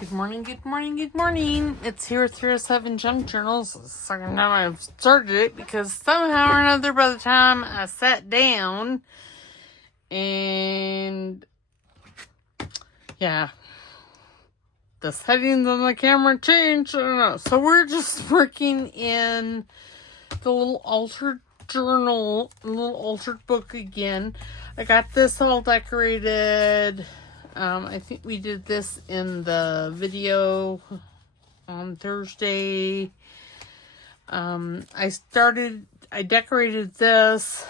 Good morning, good morning, good morning. It's here at 307 Junk Journals. The second time I've started it because somehow or another by the time I sat down and yeah, the settings on the camera changed. I don't know. So we're just working in the little altered journal, little altered book again. I got this all decorated. I think we did this in the video on Thursday. I decorated this.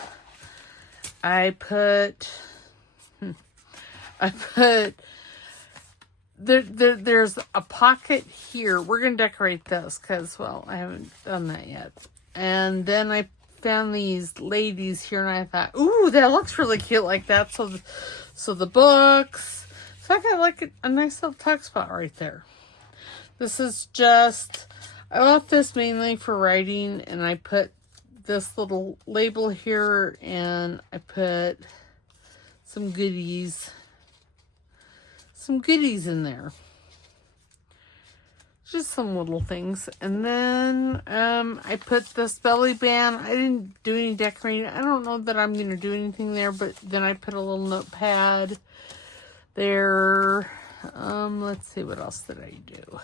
There's a pocket here. We're going to decorate this because, well, I haven't done that yet. And then I found these ladies here and I thought, ooh, that looks really cute like that. So the books. So I got like a nice little tuck spot right there. This is just, I left this mainly for writing, and I put this little label here, and I put some goodies in there. Just some little things. And then I put this belly band. I didn't do any decorating. I don't know that I'm going to do anything there, but then I put a little notepad there. Let's see, what else did I do?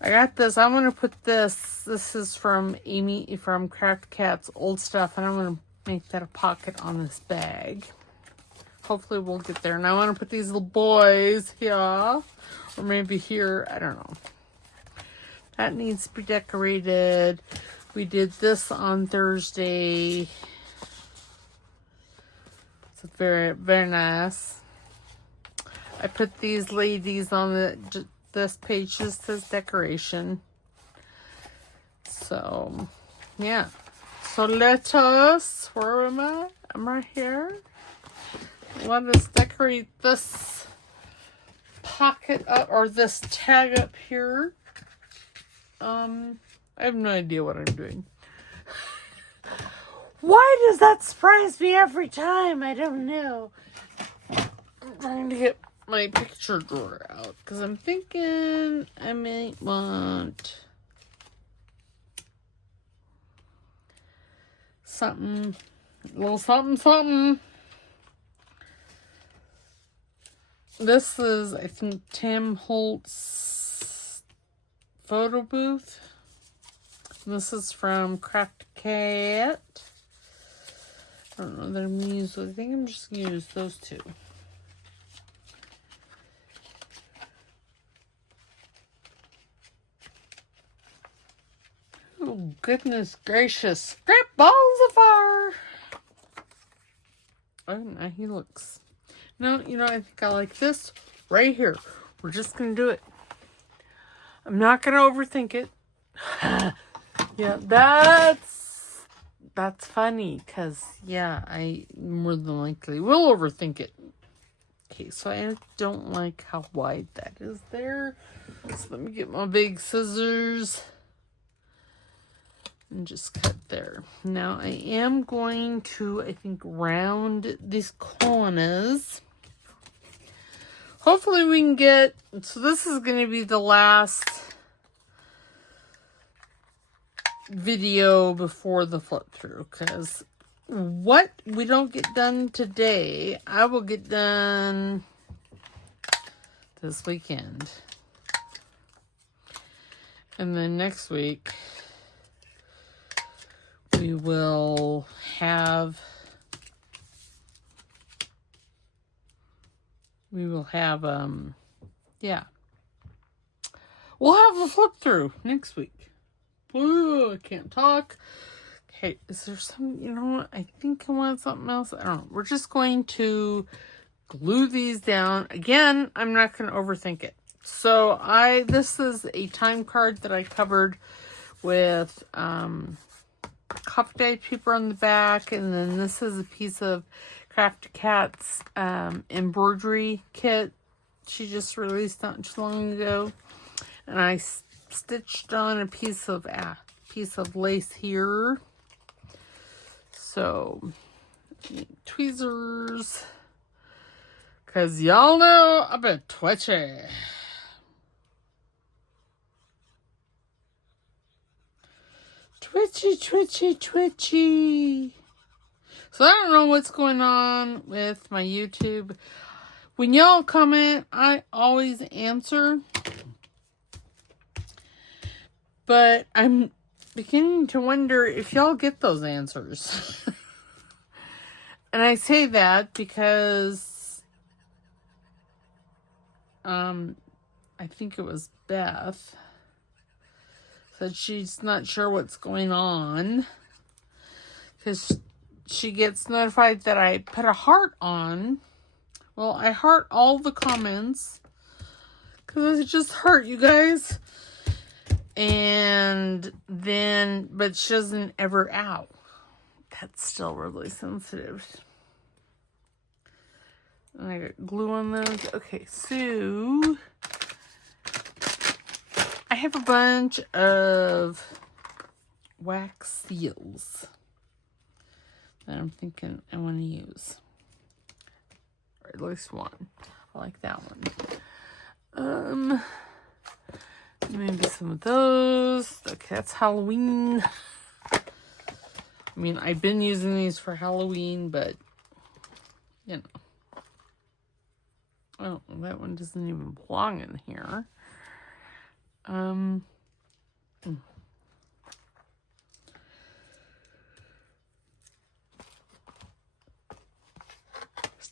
I got this. I'm going to put this. This is from Amy from Crafty Cat's old stuff, and I'm going to make that a pocket on this bag. Hopefully we'll get there. And I want to put these little boys here, or maybe here. I don't know. That needs to be decorated. We did this on Thursday. It's very, very nice. I put these ladies on this page. Just says decoration. So, yeah. So let us, where am I? I'm right here. Let us decorate this pocket up, or this tag up here. I have no idea what I'm doing. Why does that surprise me every time? I don't know. I'm trying to get my picture drawer out because I'm thinking I might want something, a little something. This is, I think, Tim Holt's photo booth. This is from Crafty Cat. I don't know their music. I think I'm just going to use those two. Oh, goodness gracious. Great balls of fire. Oh, now he looks. No, you know, I think I like this right here. We're just going to do it. I'm not going to overthink it. Yeah, that's funny because, yeah, I more than likely will overthink it. Okay, so I don't like how wide that is there. So let me get my big scissors and just cut there. Now I am going to, I think, round these corners. Hopefully we can get, so this is going to be the last video before the flip through, because what we don't get done today, I will get done this weekend. And then next week, we will have yeah. We'll have a flip through next week. Ooh, I can't talk. Okay, is there some, you know what? I think I want something else. I don't know. We're just going to glue these down. Again, I'm not going to overthink it. So this is a time card that I covered with coffee dyed paper on the back, and then this is a piece of Crafty Cat's embroidery kit. She just released not too long ago, and I stitched on a piece of lace here. So tweezers, because y'all know I've been twitchy. Twitchy, twitchy, twitchy. So I don't know what's going on with my YouTube. When y'all comment, I always answer. But I'm beginning to wonder if y'all get those answers. And I say that because I think it was Beth said she's not sure what's going on because she gets notified that I put a heart on. Well, I heart all the comments because it just hurt, you guys. And then, but she doesn't ever out. That's still really sensitive. And I got glue on those. Okay, so I have a bunch of wax seals that I'm thinking I want to use. Or at least one. I like that one. Maybe some of those. Okay, that's Halloween. I mean, I've been using these for Halloween, but, you know. Oh, that one doesn't even belong in here.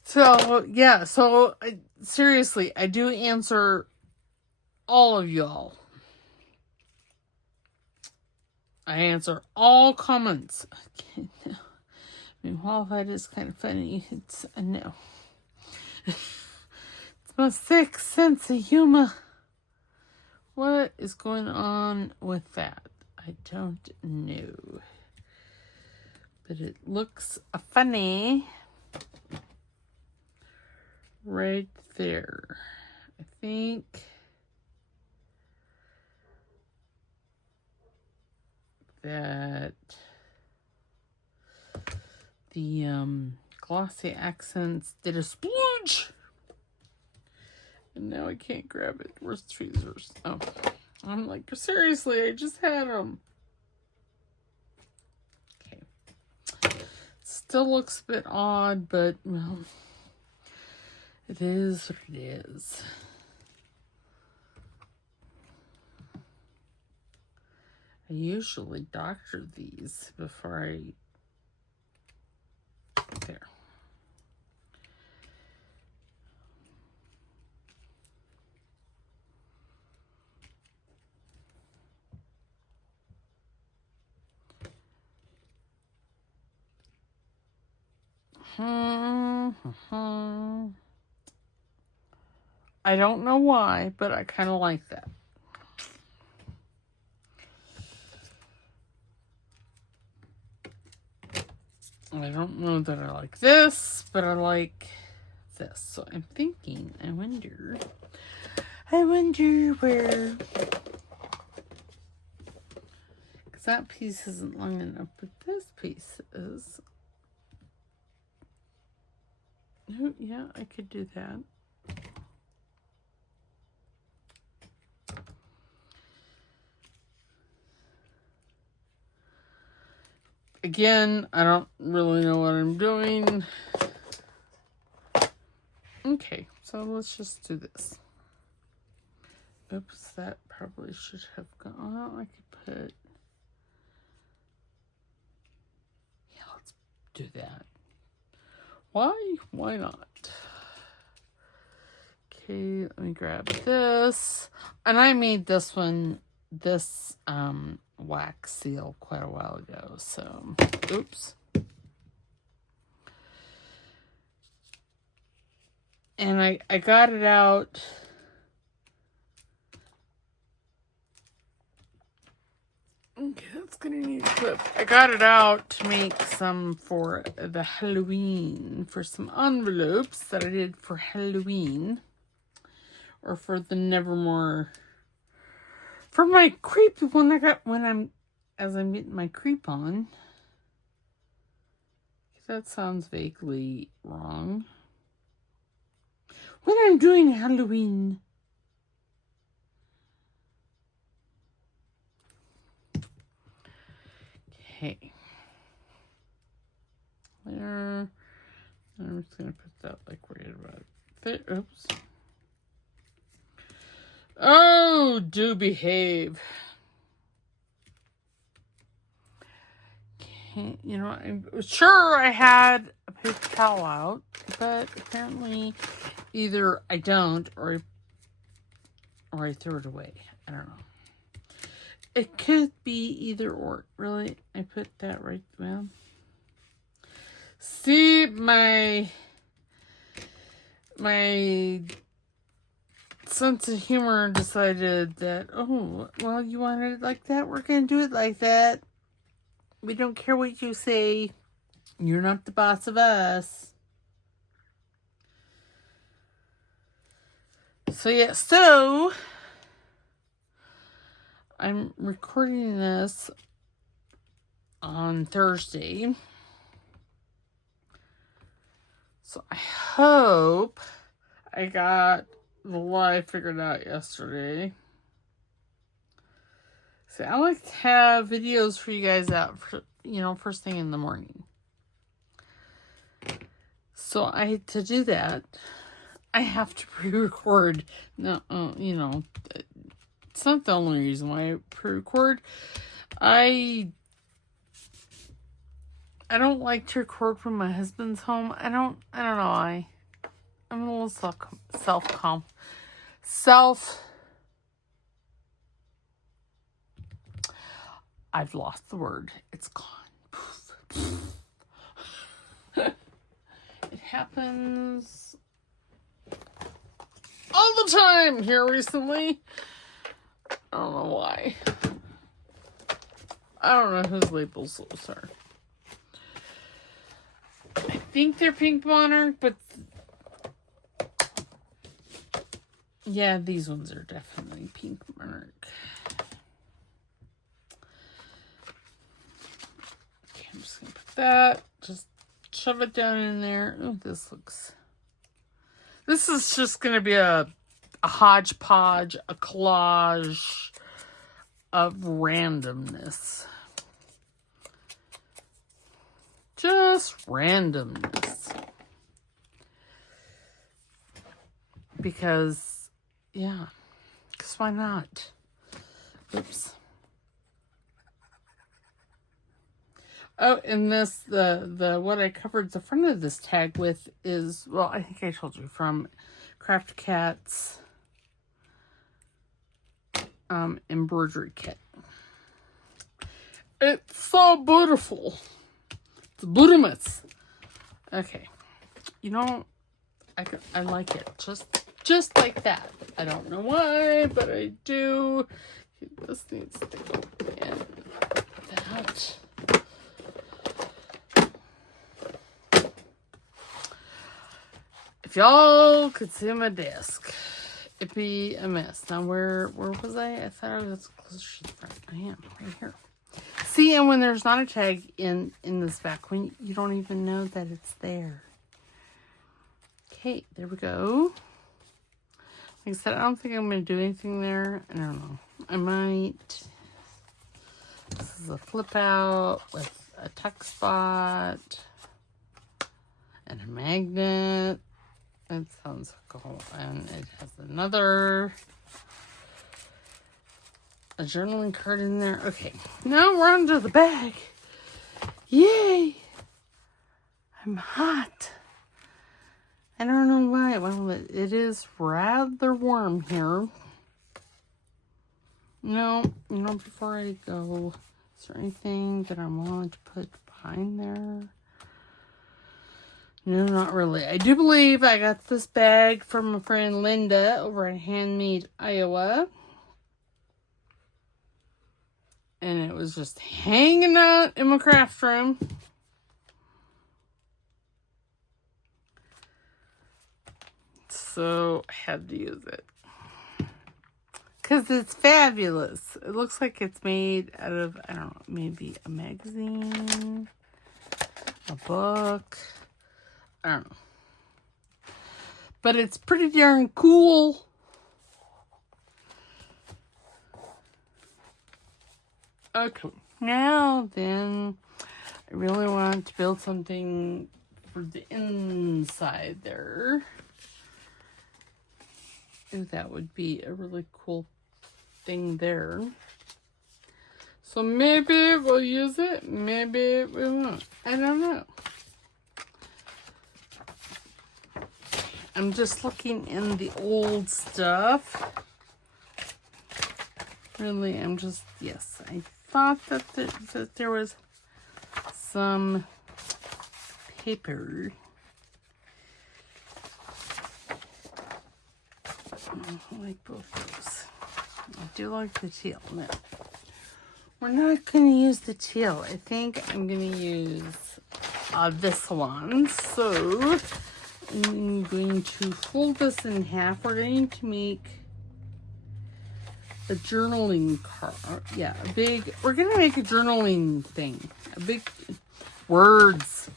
So, yeah, so, seriously, I do answer all of y'all. I answer all comments. Okay, no. I mean, while that is kind of funny, it's a no. It's my sixth sense of humor. What is going on with that? I don't know. But it looks funny. Right there. I think that the glossy accents did a splooge. And now I can't grab it. Where's the tweezers? Oh. I'm like, seriously, I just had them. Okay. Still looks a bit odd, but, well, it is what it is. I usually doctor these before I... There. I don't know why, but I kind of like that. I don't know that I like this, but I like this. So I'm thinking, I wonder where, because that piece isn't long enough, but this piece is. Oh, yeah, I could do that. Again, I don't really know what I'm doing. Okay, so let's just do this. Oops, that probably should have gone. Well, I could put... Yeah, let's do that. Why? Why not? Okay, let me grab this. And I made this one, this wax seal quite a while ago, so oops. And I got it out. Okay, that's gonna need a clip. I got it out to make some for the Halloween, for some envelopes that I did for Halloween. Or for the Nevermore. For my creep, as I'm getting my creep on. That sounds vaguely wrong. When I'm doing Halloween. Okay. There. I'm just going to put that like right about there. Oops. Oh, do behave. Okay, you know, I'm sure I had a paper towel out, but apparently either I don't or I threw it away. I don't know. It could be either or. Really? I put that right. Well, see, my sense of humor decided that, oh, well, you wanted it like that? We're going to do it like that. We don't care what you say. You're not the boss of us. So, yeah, so I'm recording this on Thursday. So I hope I got the lie figured out yesterday. So I like to have videos for you guys out for, you know, first thing in the morning. So to do that, I have to pre-record. No, you know, it's not the only reason why I pre-record. I don't like to record when my husband's home. I don't know. I'm a little I've lost the word. It's gone. It happens all the time here recently. I don't know why. I don't know whose labels those are. I think they're pink monarch, but yeah, these ones are definitely pink monarch. Okay, I'm just gonna put that. Just shove it down in there. Oh, this is just gonna be a hodgepodge, a collage of randomness. Just randomness. Because, yeah. Because why not? Oops. Oh, and this, the what I covered the front of this tag with is, well, I think I told you, from Crafty Cat's embroidery kit. It's so beautiful. It's beautiful. Okay. You know, I like it. Just like that. I don't know why, but I do. This needs to go in that. If y'all could see my desk, it'd be a mess. Now, where was I? I thought I was closer to the front. I am right here. See, and when there's not a tag in this back, when you don't even know that it's there. Okay, there we go. Like I said, I don't think I'm going to do anything there. I don't know. I might. This is a flip out with a tuck spot and a magnet. It sounds cool. And it has a journaling card in there. Okay, now we're onto the bag. Yay! I'm hot. I don't know why. Well, it is rather warm here. No, you know, before I go, is there anything that I'm willing to put behind there? No, not really. I do believe I got this bag from a friend Linda over at Handmade, Iowa. And it was just hanging out in my craft room. So I had to use it. Because it's fabulous. It looks like it's made out of, I don't know, maybe a magazine, a book. I don't know. But it's pretty darn cool. Okay. now then I really want to build something for the inside there. Ooh, that would be a really cool thing there. So maybe we'll use it, maybe we won't. I don't know. I'm just looking in the old stuff. Really, I'm just, yes, I thought that there was some paper. I like both those. I do like the teal. No, we're not going to use the teal. I think I'm going to use this one. So I'm going to fold this in half. We're going to make a journaling card. Yeah, we're going to make a journaling thing. A big words.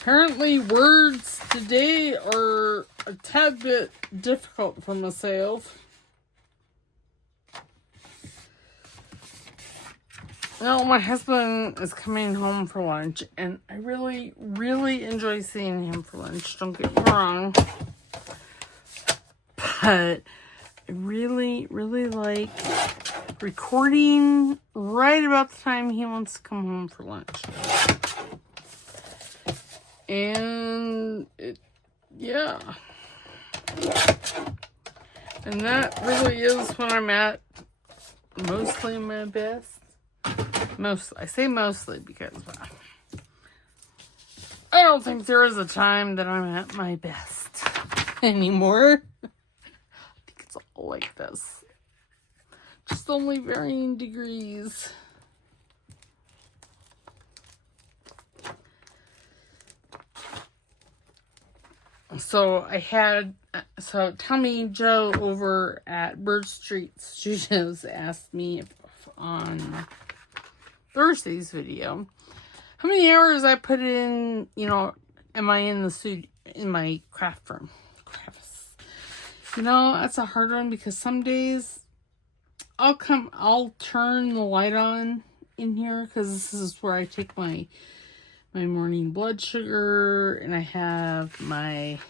Apparently words today are a tad bit difficult for myself. Well, my husband is coming home for lunch, and I really, really enjoy seeing him for lunch. Don't get me wrong. But I really, really like recording right about the time he wants to come home for lunch. And yeah. And that really is when I'm at mostly my best. I say mostly because I don't think there is a time that I'm at my best anymore. I think it's all like this. Just only varying degrees. So Tommy Joe over at Bird Street Studios asked me on Thursday's video how many hours I put in, am I in the studio, in my craft room. That's a hard one because some days I'll turn the light on in here because this is where I take my morning blood sugar, and I have my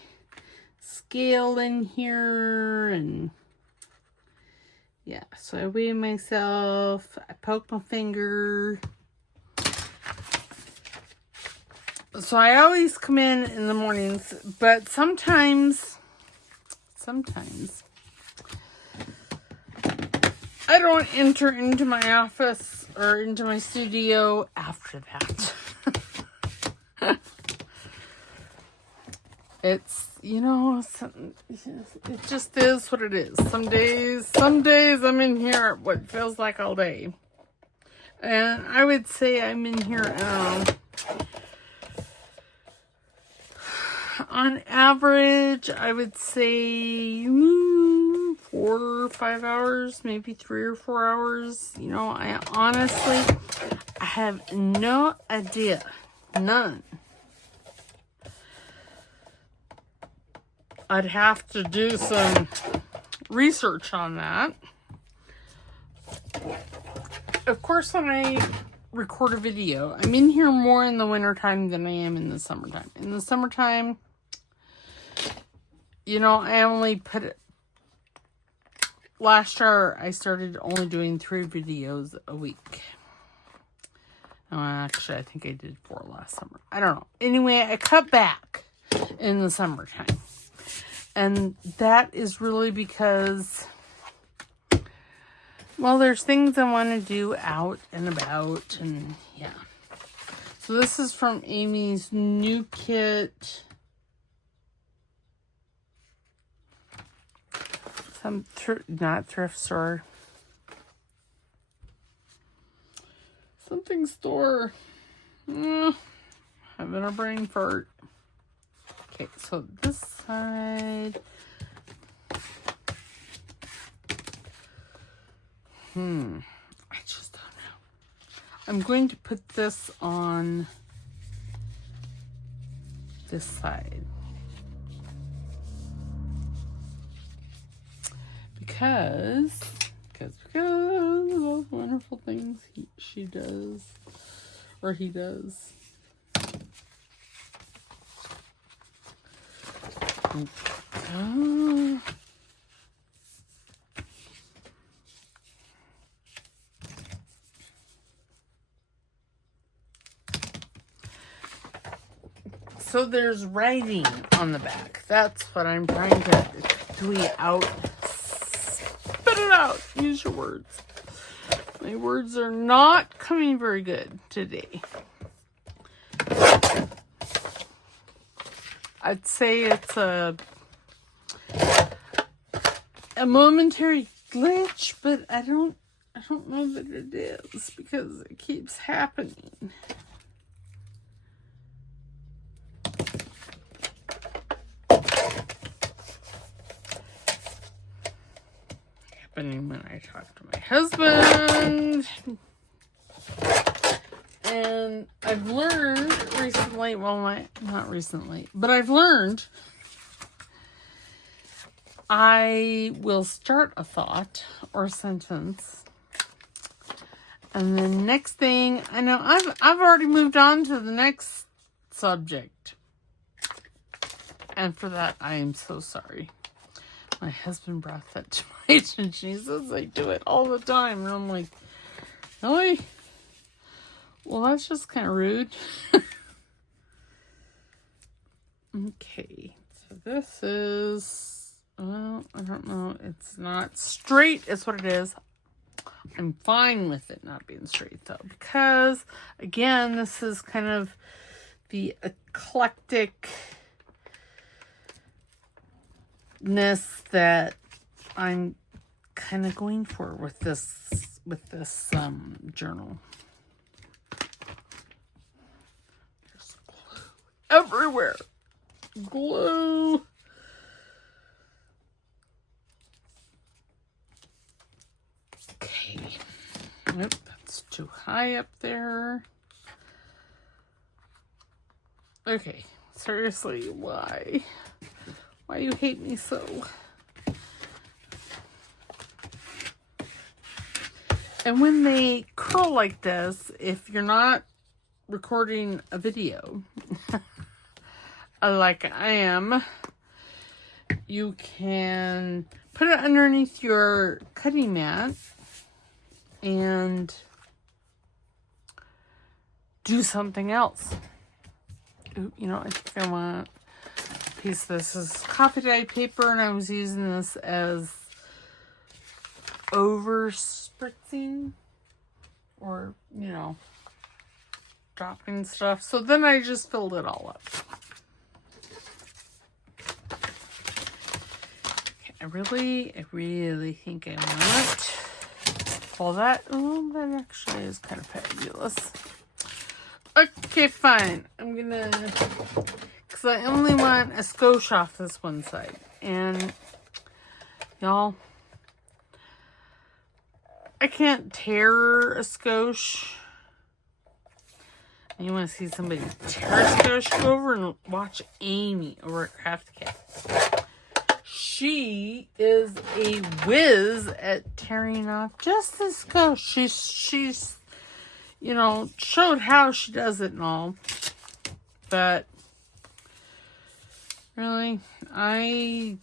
scale in here, and yeah, so I weigh myself, I poke my finger. So I always come in the mornings, but sometimes I don't enter into my office or into my studio after that. It's, it just is what it is. Some days I'm in here what feels like all day. And I would say I'm in here, on average, I would say 4 or 5 hours, maybe 3 or 4 hours. I honestly, I have no idea. None. I'd have to do some research on that. Of course, when I record a video, I'm in here more in the wintertime than I am in the summertime. In the summertime, I only put it... Last year, I started only doing 3 videos a week. Actually, I think I did 4 last summer. I don't know. Anyway, I cut back in the summertime. And that is really because, well, there's things I want to do out and about, and yeah. So this is from Amy's new kit. Some not thrift store. Something store. Having a brain fart. Okay, so this side. I just don't know. I'm going to put this on this side. Because all the wonderful things she does, or he does. So there's writing on the back. That's what I'm trying to tweet out. Spit it out. Use your words. My words are not coming very good today. I'd say it's a momentary glitch, but I don't know that it is because it keeps happening. Happening when I talk to my husband. And I've learned recently, well, not recently, but I've learned I will start a thought or a sentence, and the next thing I know, I've already moved on to the next subject. And for that, I am so sorry. My husband brought that to my attention. He says I do it all the time. And I'm like, really? Well, that's just kind of rude. Okay. So this is, well, I don't know. It's not straight. It's what it is. I'm fine with it not being straight, though. Because, again, this is kind of the eclectic that I'm kind of going for with this journal. There's glue everywhere. Glue. Okay. Nope, that's too high up there. Okay, seriously, why? Why you hate me so? And when they curl like this, if you're not recording a video, like I am, you can put it underneath your cutting mat and do something else. Ooh, you know, I think I want a piece of this. This is coffee dye paper, and I was using this as over spritzing, or, you know, dropping stuff. So then I just filled it all up. Okay, I really think I want all that. Oh, that actually is kind of fabulous. Okay, fine. I'm gonna, because I only want a skosh off this one side. And, y'all, I can't tear a skosh. And you want to see somebody tear a skosh? Go over and watch Amy over at Crafty Cat. She is a whiz at tearing off just the skosh. She's you know, showed how she does it and all. But really, I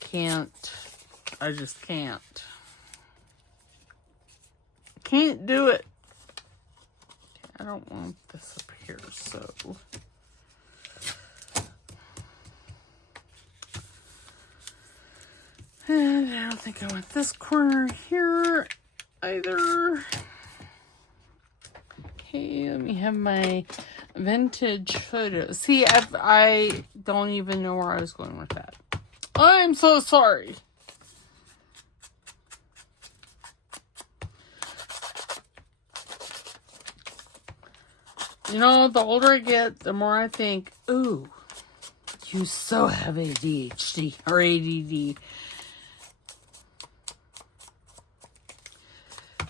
can't. I just can't. Can't do it. I don't want this up here, so. And I don't think I want this corner here either. Okay, let me have my vintage photos. See, I don't even know where I was going with that. I'm so sorry. You know, the older I get, the more I think, ooh, you so have ADHD or ADD.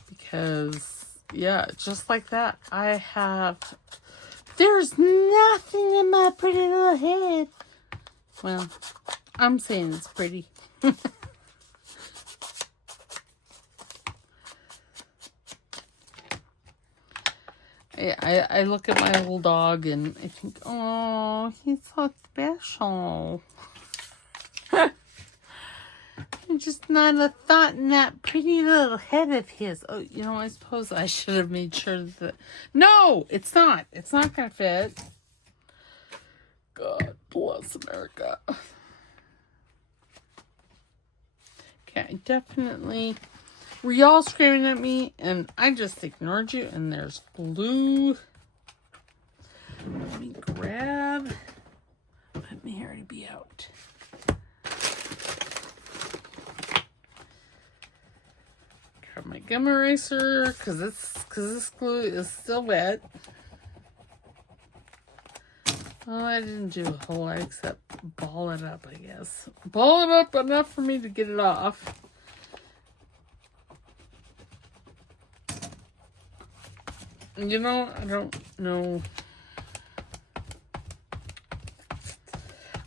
Because, yeah, just like that, I have, there's nothing in my pretty little head. Well, I'm saying it's pretty. I look at my little dog and I think, oh, he's so special. Just not a thought in that pretty little head of his. Oh, you know, I suppose I should have made sure that... No, it's not. It's not going to fit. God bless America. Okay, definitely... Were y'all screaming at me? And I just ignored you. And there's glue. Let me grab... Let me already be out. Grab my gum eraser, because this glue is still wet. Oh, I didn't do a whole lot except ball it up, I guess. Ball it up enough for me to get it off. You know, I don't know.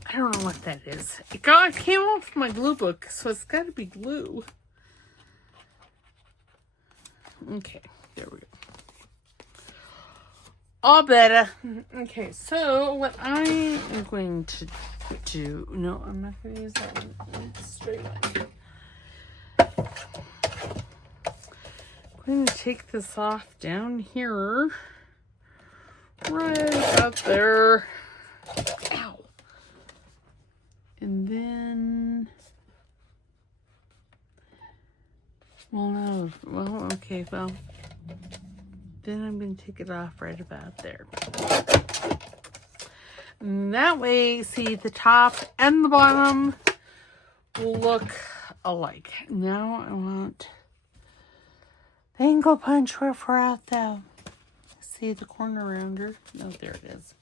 I don't know what that is. It came off my glue book, so it's got to be glue. Okay, there we go. All better. Okay, so what I am going to do... No, I'm not going to use that one. It's straight one. I'm going to take this off down here. Right about there. Ow. And then... Well, no. Well, okay, well. Then I'm going to take it off right about there. And that way, see, the top and the bottom will look alike. Now I want the angle punch where we're at, though. See the corner rounder? No, there it is.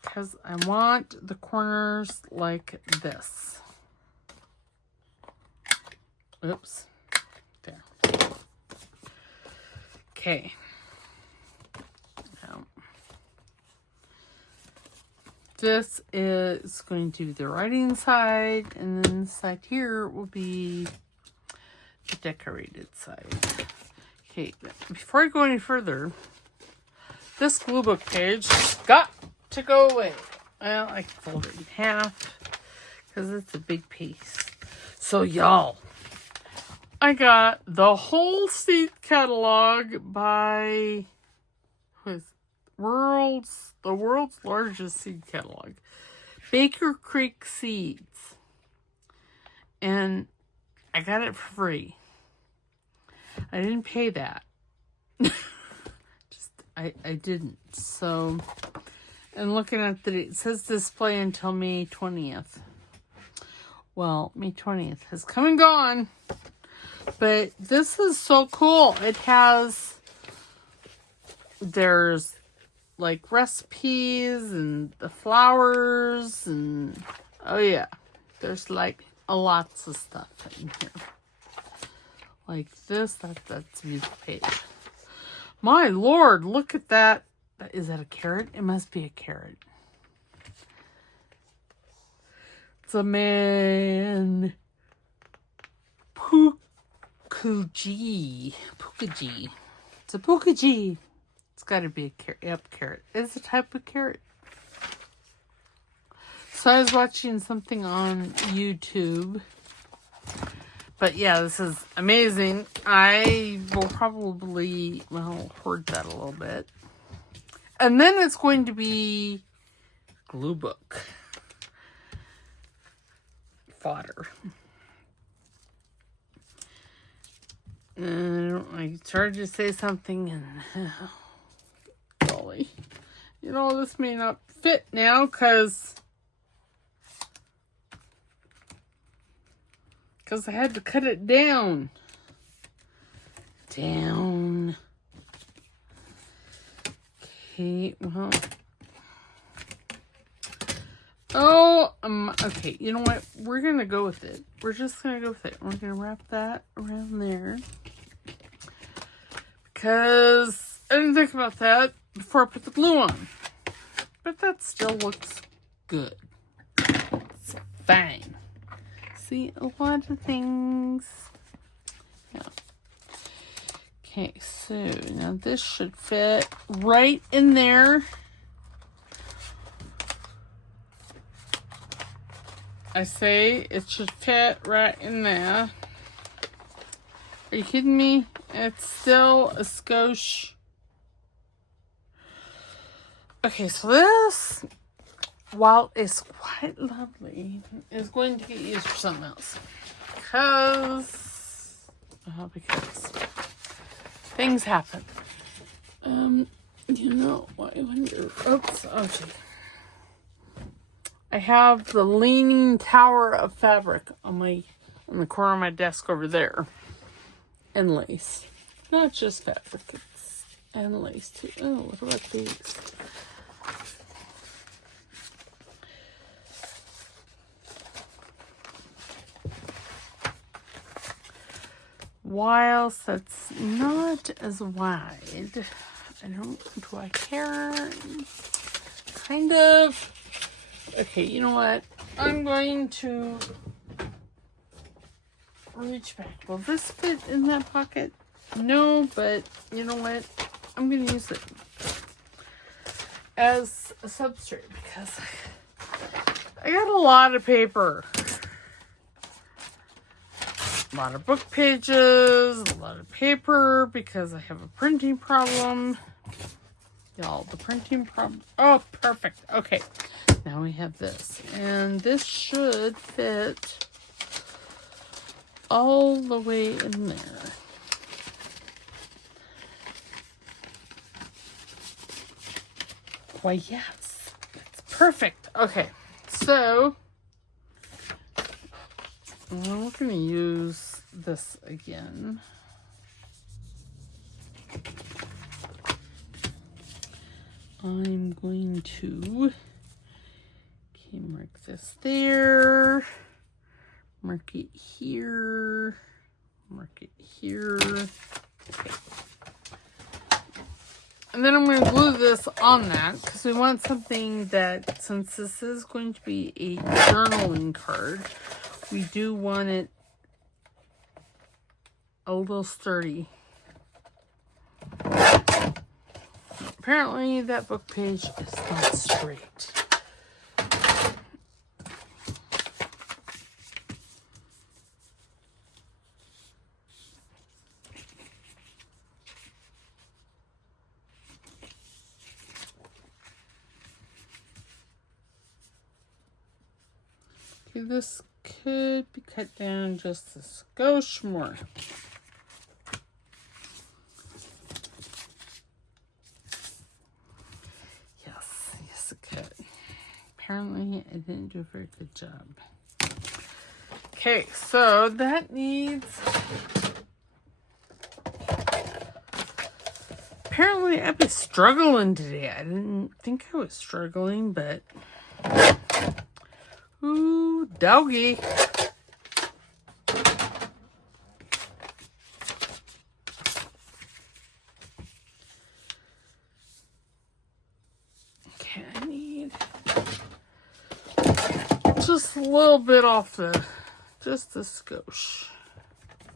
Because I want the corners like this. Oops. There. Okay. Now, this is going to be the writing side, and then the side here will be the decorated side. Okay, before I go any further, this glue book page got to go away. Well, I can fold it in half because it's a big piece. So, y'all, I got the whole seed catalog by the world's largest seed catalog, Baker Creek Seeds, and I got it for free. I didn't pay that. I didn't. So, and looking at it says display until May 20th. Well, May 20th has come and gone. But this is so cool. It there's like recipes and the flowers and, oh yeah, there's like lots of stuff in here. Like this, that's a beautiful page. My Lord, look at that. Is that a carrot? It must be a carrot. It's a man. Pukaji. It's a pukaji. It's got to be a carrot. Yep, carrot. It's a type of carrot. So I was watching something on YouTube. But yeah, this is amazing. I will probably, hoard that a little bit. And then it's going to be glue book fodder. I started to say something and golly, this may not fit now because I had to cut it down. Okay, well. Okay, you know what? We're going to go with it. We're just going to go with it. We're going to wrap that around there. Because I didn't think about that before I put the glue on. But that still looks good. It's fine. See, a lot of things. Yeah. Okay, so now this should fit right in there. I say it should fit right in there. Are you kidding me? It's still a skosh. Okay, so this, while it's quite lovely, is going to get used for something else. Because things happen. You know, I wonder, oops, oh gee. I have the leaning tower of fabric on the corner of my desk over there. And lace. Not just fabric, it's and lace too. Oh, what about these? Whilst that's not as wide, do I care? Kind of. Okay, you know what? I'm going to reach back. Will this fit in that pocket? No, but you know what? I'm going to use it as a substrate because I got a lot of paper. A lot of book pages, a lot of paper because I have a printing problem. Y'all, the printing problem. Oh, perfect. Okay. Now we have this. And this should fit all the way in there. Why, yes. It's perfect. Okay. So, we're going to use this again. I'm going to mark this there, mark it here, mark it here. Okay. And then I'm going to glue this on that because we want something that, since this is going to be a journaling card, we do want it a little sturdy. Apparently that book page is not straight. Okay, this could be cut down just a skosh more. Yes it could. Apparently I didn't do a very good job. Okay, so that needs... Apparently I've been struggling today. I didn't think I was struggling, but... Ooh, doggy. Okay, I need just a little bit off just a skosh.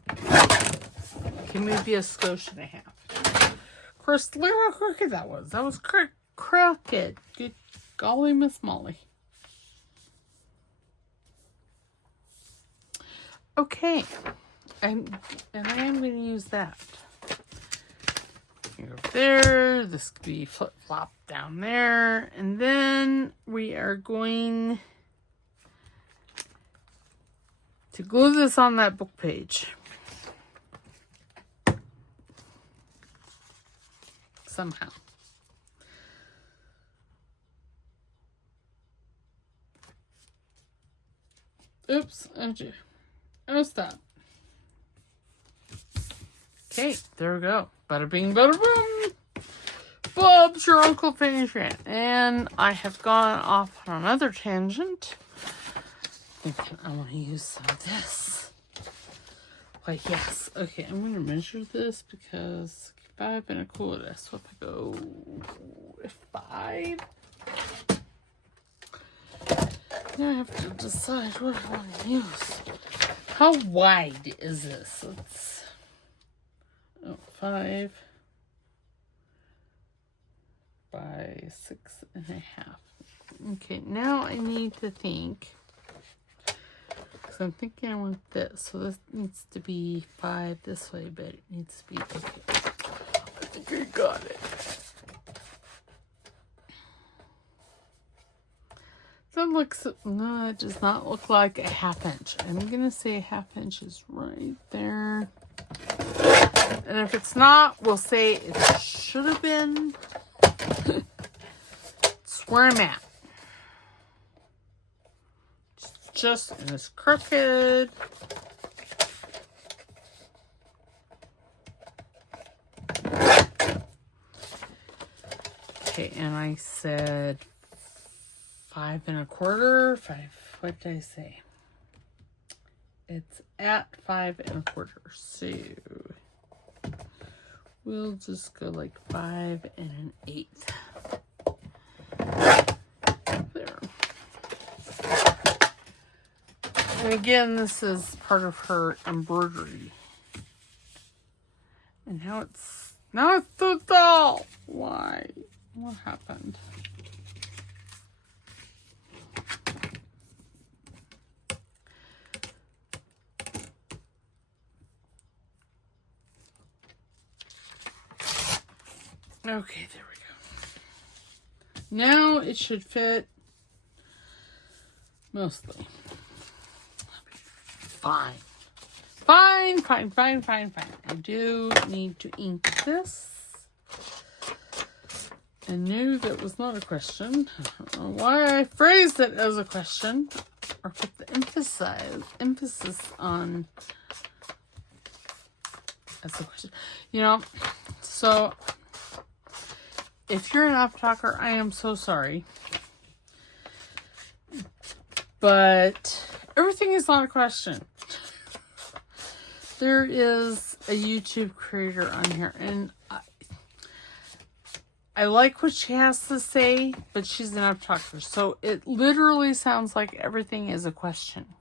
Okay, maybe a skosh and a half. Of course, look how crooked that was. That was crooked. Good golly, Miss Molly. Okay, and I am going to use that. Go there. This could be flip-flop down there. And then we are going to glue this on that book page. Somehow. Oops, oh, stop. Okay, there we go. Bada bing, bada boom. Bob's your Uncle Favorite. And I have gone off on another tangent. Thinking I want to use some of this. Why, yes. Okay, I'm going to measure this because 5 and a quarter. So if I go 5, now I have to decide what I want to use. How wide is this? Let's... Oh, 5 by 6.5. Okay, now I need to think, because I'm thinking I want this. So this needs to be 5 this way, but it needs to be, okay. I think I got it. That looks, no, it does not look like a 1/2 inch. I'm going to say a 1/2 inch is right there. And if it's not, we'll say it should have been. It's where I'm at. Just in this crooked. Okay, and I said 5 1/4. 5. What did I say? It's at 5 1/4. So we'll just go like 5 1/8. There. And again, this is part of her embroidery. And now it's too tall. Why? What happened? Okay, there we go. Now it should fit mostly. Fine. Fine. I do need to ink this. I knew that was not a question. I don't know why I phrased it as a question or put the emphasis on as a question. You know, so if you're an off-talker, I am so sorry. But everything is not a question. There is a YouTube creator on here, and I like what she has to say, but she's an off-talker. So it literally sounds like everything is a question.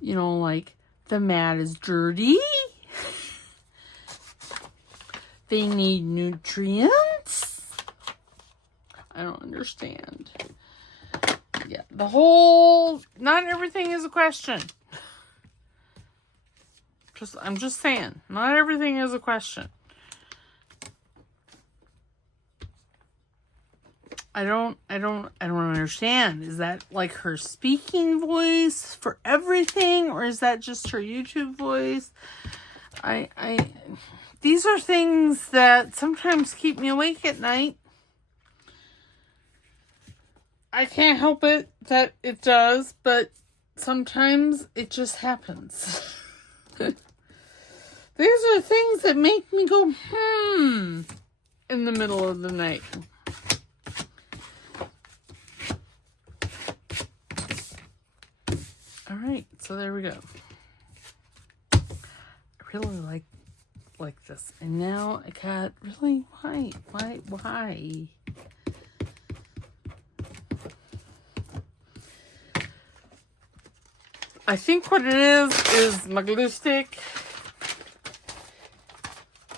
You know, like, the mat is dirty. They need nutrients. I don't understand. Yeah, not everything is a question. I'm just saying, not everything is a question. I don't understand. Is that like her speaking voice for everything, or is that just her YouTube voice? These are things that sometimes keep me awake at night. I can't help it that it does, but sometimes it just happens. These are things that make me go, in the middle of the night. All right, so there we go. I really like this. And now I got really, why? I think what it is my glue stick.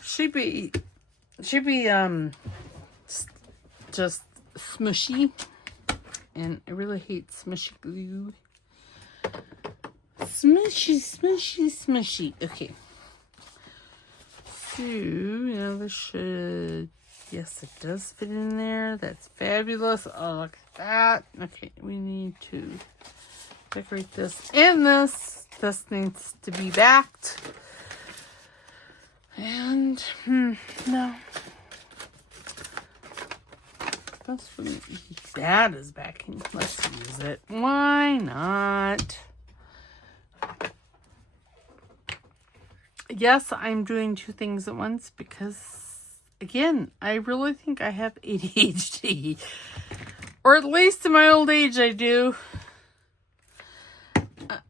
She'd be just smushy, and I really hate smushy glue. Smushy. Okay. So now this should, yes, it does fit in there. That's fabulous. Oh, look at that. Okay, we need to decorate this and this. This needs to be backed. And, no. This wouldn't be bad as backing. Let's use it. Why not? Yes, I'm doing 2 things at once because, again, I really think I have ADHD. Or at least in my old age I do.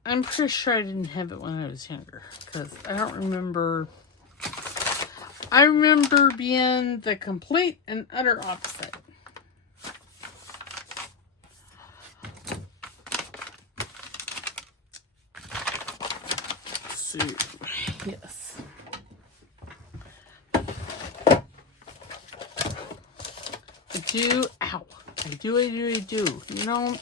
I'm pretty sure I didn't have it when I was younger, because I don't remember. I remember being the complete and utter opposite. So, yes. do. Ow. I do. You know,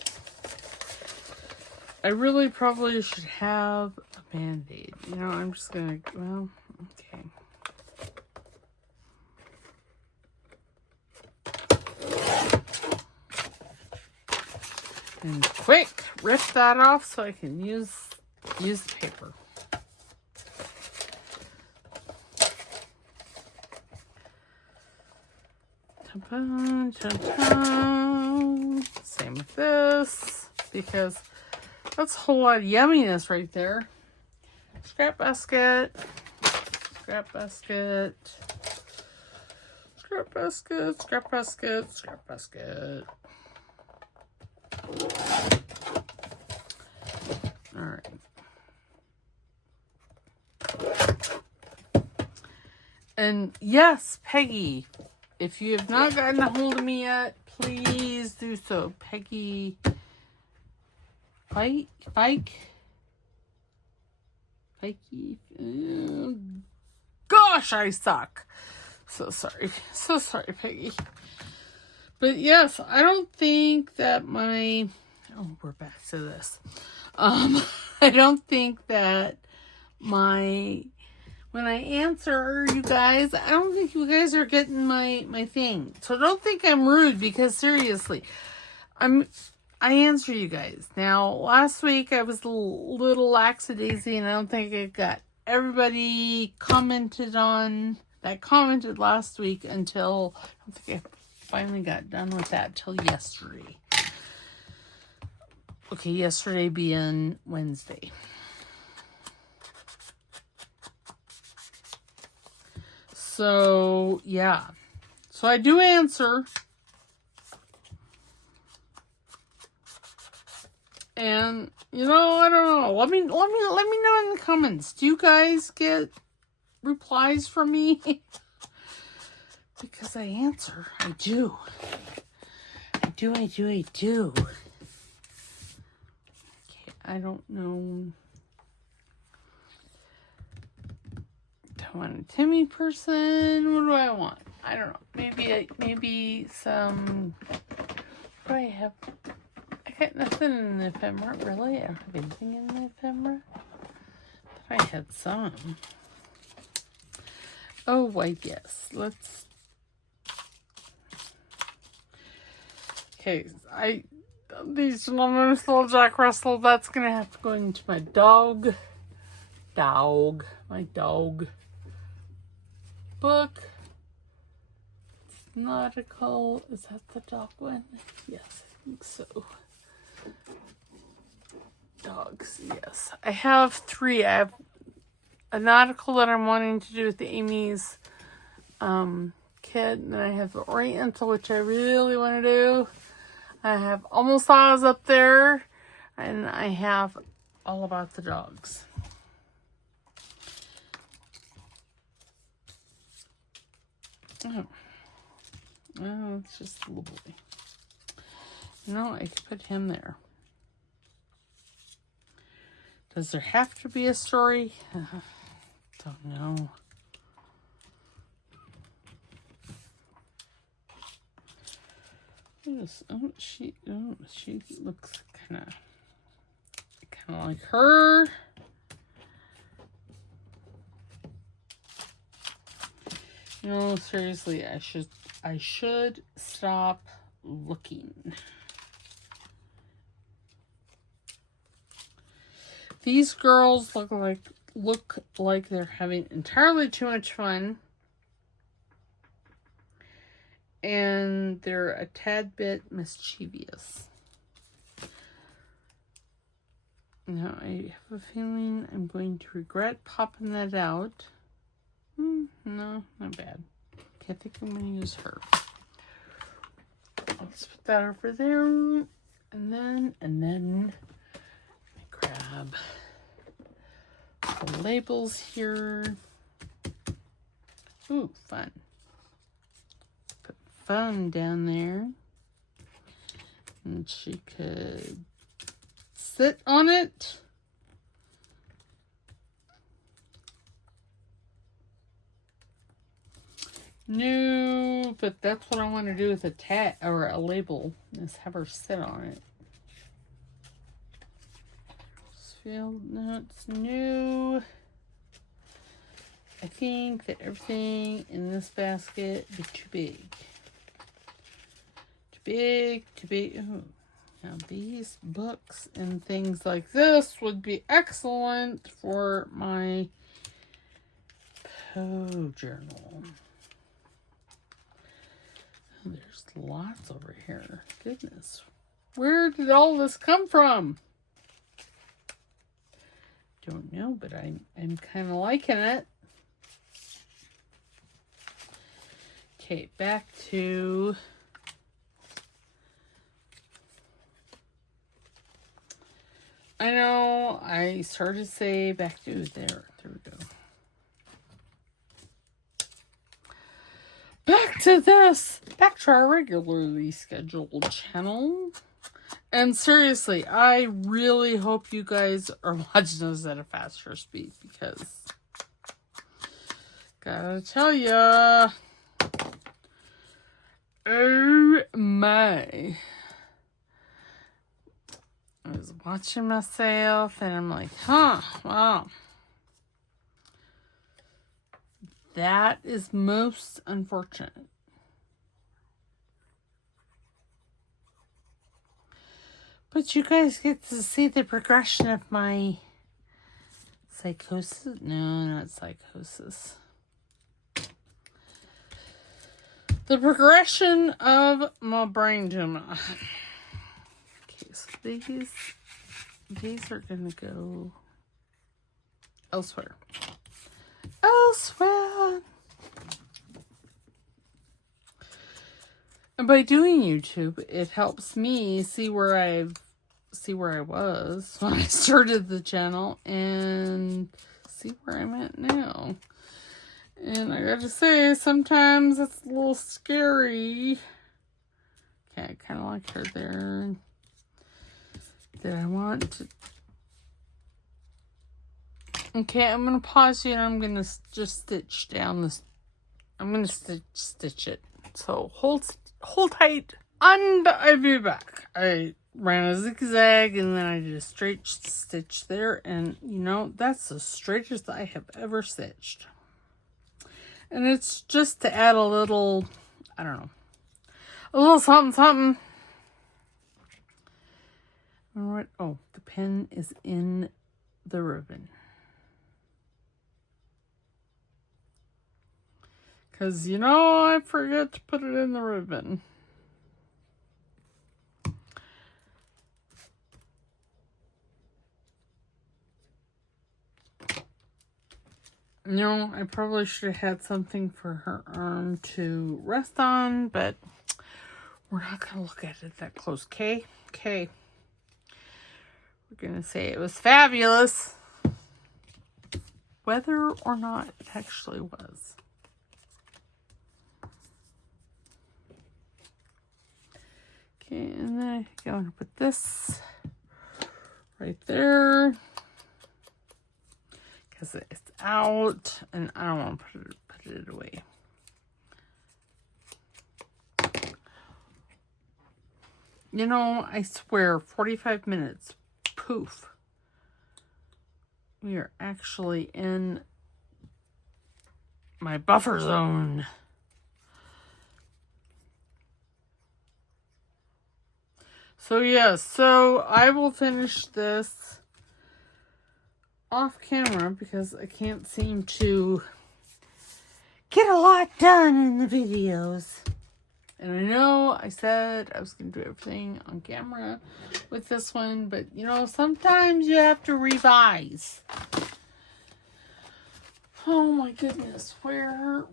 I really probably should have a Band-Aid. You know, I'm just gonna, well, okay. And quick, rip that off so I can use the paper. Ta-ba, ta-ta. Same with this, because that's a whole lot of yumminess right there. Scrap basket, scrap basket, scrap basket, scrap basket, scrap basket. All right. And yes, Peggy, if you have not gotten a hold of me yet, please do so. Peggy, Pikey. Gosh, I suck. So sorry, Peggy. But yes, I don't think that my... Oh, we're back to this. I don't think that my... When I answer you guys, I don't think you guys are getting my thing. So don't think I'm rude, because seriously, I answer you guys. Now, last week I was a little lackadaisy, and I don't think I got everybody commented last week until... I don't think I finally got done with that till yesterday. Okay, yesterday being Wednesday. So, yeah. So I do answer. And, you know, I don't know. Let me know in the comments. Do you guys get replies from me? Because I answer. I do. I do. Okay, I don't know. Do I want a Timmy person? What do I want? I don't know. Maybe some... What do I have? I got nothing in the ephemera, really. I don't have anything in the ephemera. But I had some. Oh, why, yes. Let's... Okay, these little Jack Russell, that's going to have to go into my dog book. It's nautical. Is that the dog one? Yes, I think so. Dogs, yes. I have 3. I have a nautical that I'm wanting to do with the Amy's kid, and then I have the Oriental, which I really want to do. I have Almost Oz up there, and I have All About the Dogs. Oh, it's just a little boy. No, I could put him there. Does there have to be a story? Don't know. She looks kind of like her. You know, seriously, I should stop looking. These girls look like they're having entirely too much fun. And they're a tad bit mischievous. Now, I have a feeling I'm going to regret popping that out. No, not bad. Okay, I think I'm going to use her. Let's put that over there. And then I grab the labels here. Ooh, fun. Put fun down there. And she could sit on it. No, but that's what I want to do with a tag or a label. Is have her sit on it. Field notes, no. I think that everything in this basket be too big. Too big, too big. Ooh. Now these books and things like this would be excellent for my Poe journal. Oh, there's lots over here. Goodness. Where did all this come from? Don't know, but I'm kind of liking it. Okay, back to I know I started to say back to there we go. Back to this. Back to our regularly scheduled channel. And seriously, I really hope you guys are watching this at a faster speed because gotta tell ya, oh my. I was watching myself and I'm like, wow. That is most unfortunate. But you guys get to see the progression of my psychosis. No, not psychosis. The progression of my brain tumor. Okay, so these are going to go elsewhere. Elsewhere. And by doing YouTube, it helps me see where I was when I started the channel and see where I'm at now. And I gotta say, sometimes it's a little scary. Okay, I kind of like her there. That I want to... Okay, I'm gonna pause you and I'm gonna just stitch down this. I'm gonna stitch it. So hold tight. And I'll be back. I ran a zigzag and then I did a straight stitch there, and you know, that's the straightest I have ever stitched. And it's just to add a little, I don't know, a little something. All right. Oh, the pen is in the ribbon. Because, you know, I forget to put it in the ribbon. No, I probably should have had something for her arm to rest on, but we're not going to look at it that close, okay? Okay. We're going to say it was fabulous. Whether or not it actually was. Okay, and then I'm going to put this right there. Because it's out and I don't want to put it away. You know, I swear, 45 minutes. Poof. We are actually in my buffer zone. So yes, so I will finish this off camera because I can't seem to get a lot done in the videos. And I know I said I was going to do everything on camera with this one, but you know, sometimes you have to revise. Oh my goodness, where?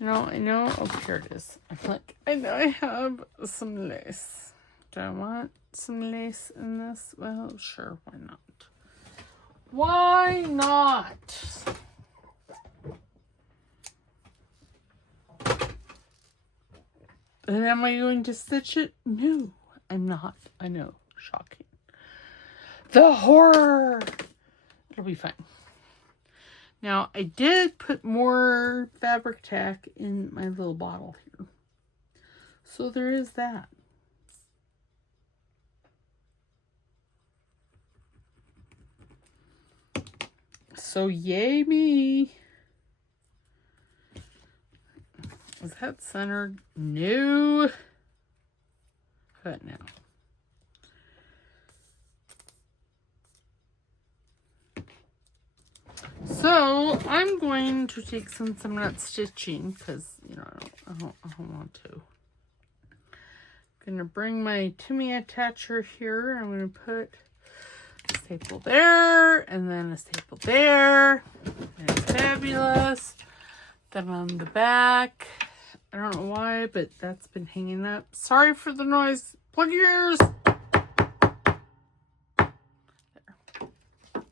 You know, I know, oh, here it is. I'm like, I know I have some lace. Do I want some lace in this? Well, sure, why not? Why not? And am I going to stitch it? No, I'm not. I know, shocking. The horror! It'll be fine. Now, I did put more fabric tack in my little bottle here. So there is that. So yay me. Is that centered? No. Cut now. So I'm going to take, since I'm not stitching, because you know I don't want to. I'm gonna bring my Timmy attacher here. I'm gonna put a staple there, and then a staple there. And fabulous. Then on the back, I don't know why, but that's been hanging up. Sorry for the noise. Plug your ears. There.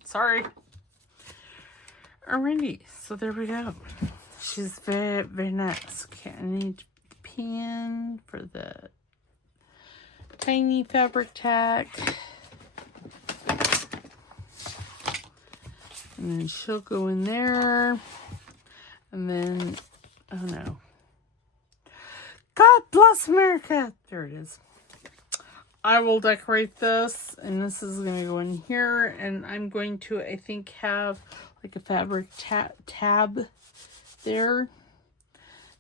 Sorry. Alrighty, so there we go. She's very, very nice. Okay, I need a pin for the tiny fabric tack. And then she'll go in there. And then, oh no. God bless America! There it is. I will decorate this, and this is going to go in here. And I'm going to, I think, have like a fabric tab there.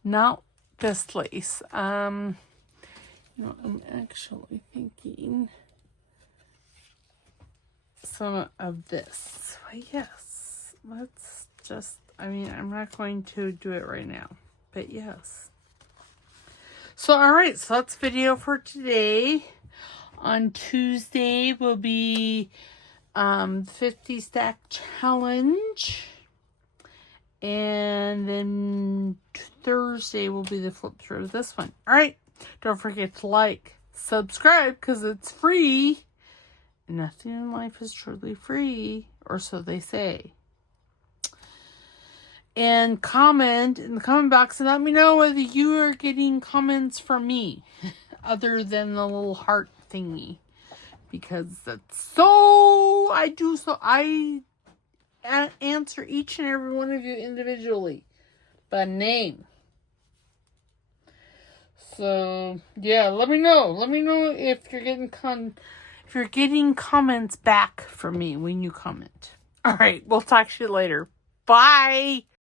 Not this lace. You know, I'm actually thinking some of this. But yes, let's just, I mean, I'm not going to do it right now, but yes. So, all right, so that's video for today. On Tuesday will be 50 stack challenge, and then Thursday will be the flip through of this one. All right, don't forget to like, subscribe, because it's free. Nothing in life is truly free, or so they say. And comment in the comment box and let me know whether you are getting comments from me other than the little heart thingy, because that's so I answer each and every one of you individually by name. So yeah, let me know if you're getting comments back from me when you comment. All right, we'll talk to you later. Bye.